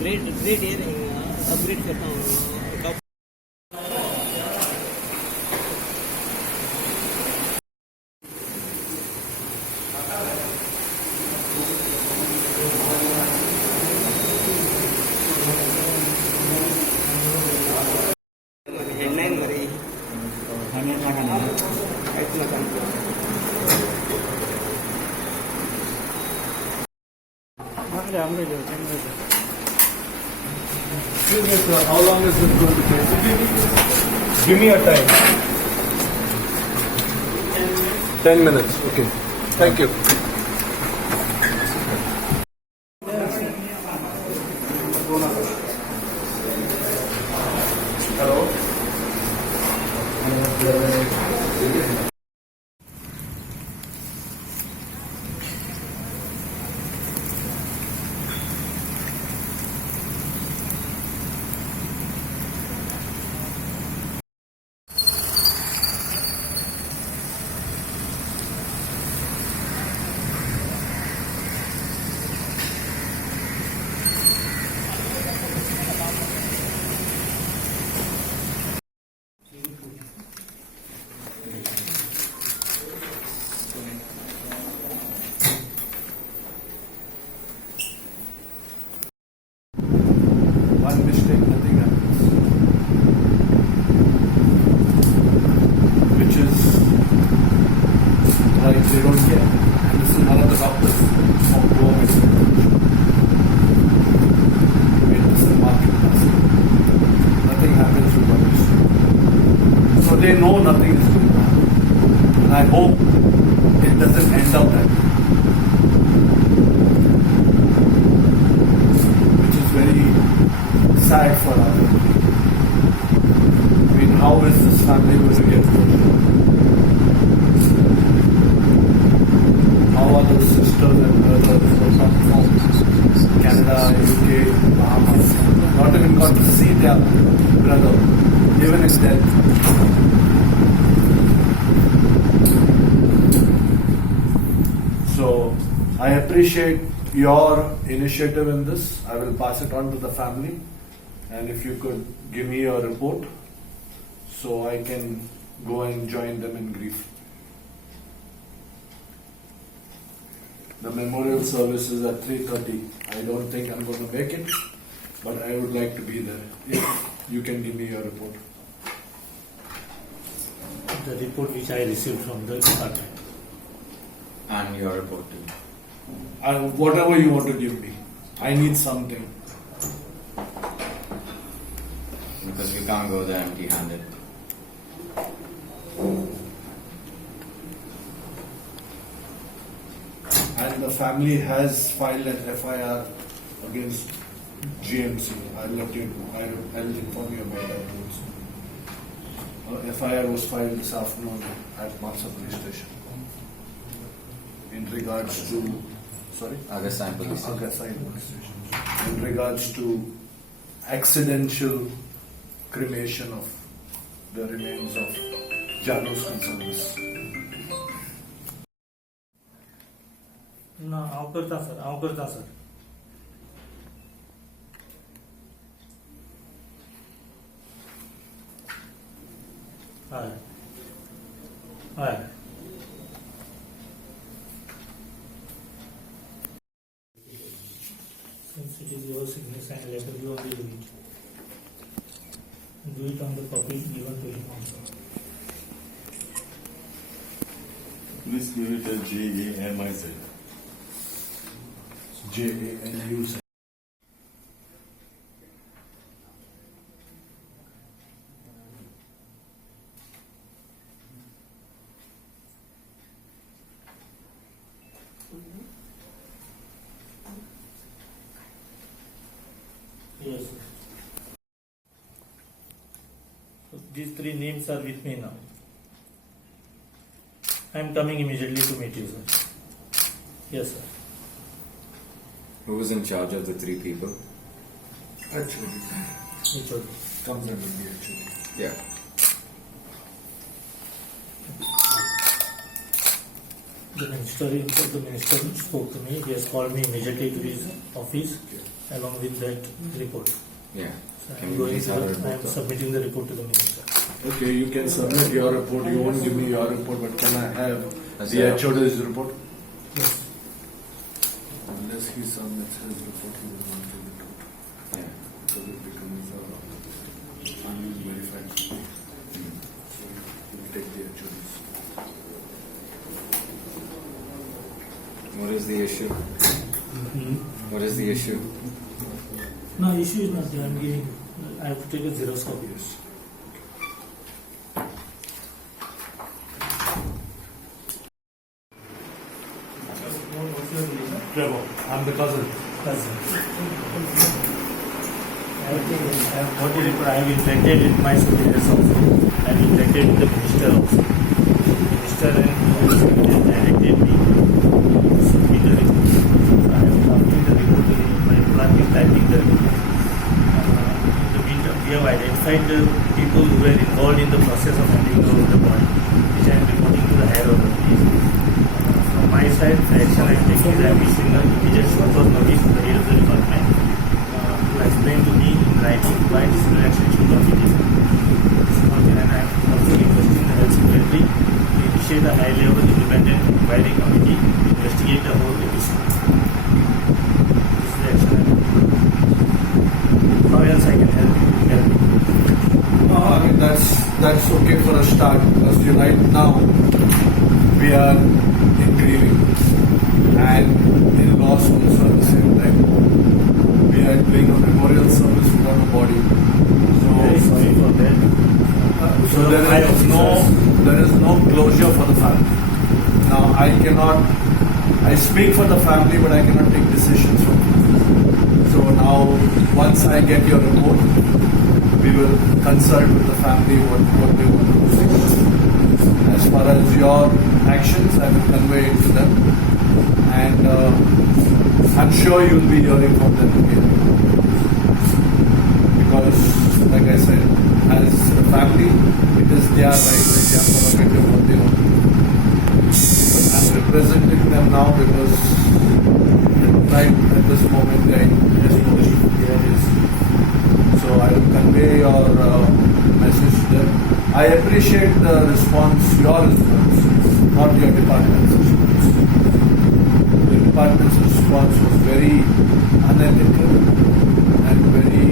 Great air upgrade करता हूँ top headline मरी Excuse me, sir. How long is this going to take? Give me a time. 10 minutes. Okay. Thank you. Hello. One mistake, nothing happens. Which is like they don't care. And this is one of the doctors of government. This is market. Nothing happens with one mistake. So they know nothing is going on. And I hope it doesn't end up that way. Very sad for us. I mean, how is this family going to get closure? How are those sisters and brothers who come from Canada, UK, Bahamas, not even got to see their brother, even in death? So, I appreciate your initiative in this. I will pass it on to the family, and if you could give me your report so I can go and join them in grief. The memorial service is at 3:30. I don't think I'm going to make it, but I would like to be there. If you can give me your report. The report which I received from the department. And your report too. Whatever you want to give me. I need something. Because we can't go there empty-handed. And the family has filed an FIR against GMC. I'll inform you about that also. FIR was filed this afternoon at Matsa Police Station. In regards to, Agasai Police. Agasai Police Station. In regards to accidental cremation of the remains of Januz Gonsalves. No, आव करता sir. Hi. Since it is your signature and letter, you only do it. Do it on the copy given to him also. Please give it a JAMIZ. JANUZ. Yes. So these three names are with me now. I am coming immediately to meet you, sir. Yes, sir. Who was in charge of the three people? Actually, Which was comes under me actually. Yeah. the minister spoke to me. He has called me immediately to his office. along with that report. Yeah. So Can I'm you going please to have a the, report, I'm sir? submitting the report to the minister. Okay, you can submit your report. You won't give me your report, but can I have Yes, the sir. HOD's report? Yes. Unless he submits his report, he will not give it out. Yeah. Because it becomes unverified. So we'll take the HOD's. What is the issue? What is the issue? No, issue is not there. I'm giving. I have to take a Xerox copy. What's your name? Trevor, I'm the cousin. Cousin. I have got the report. I have interacted with my superiors also. I have interacted with the minister also. The minister and directed me to submit the report. So I am submitting the report to him. My clerk is typing the report. In the meantime, we have identified the people who were involved in the process of handing over the body, which I am reporting to the higher authorities. From my side, the action I am taking is I am issuing an immediate short notice to the head of the department to explain to me in writing why disciplinary action should not be taken. And I am also requesting the health secretary to initiate a high-level independent inquiry committee to investigate the whole episode. This is the action I am taking. How else I can help you? I mean, that's okay for a start because right now we are in grieving and in loss also at the same time. We are doing a memorial service without a body. Very sorry for that. So there is no closure for the family. Now I speak for the family, but I cannot take decisions from them. So now once I get your report, we will consult with the family what they want to do. As far as your actions, I will convey it to them, and I'm sure you'll be hearing from them again. Because, like I said, as a family, it is their right and their prerogative what they want to do. But I'm representing them now because right at this moment they are in desperation. So I will convey your message to them. I appreciate the response, your response, not your department's response. The department's response was very unethical and very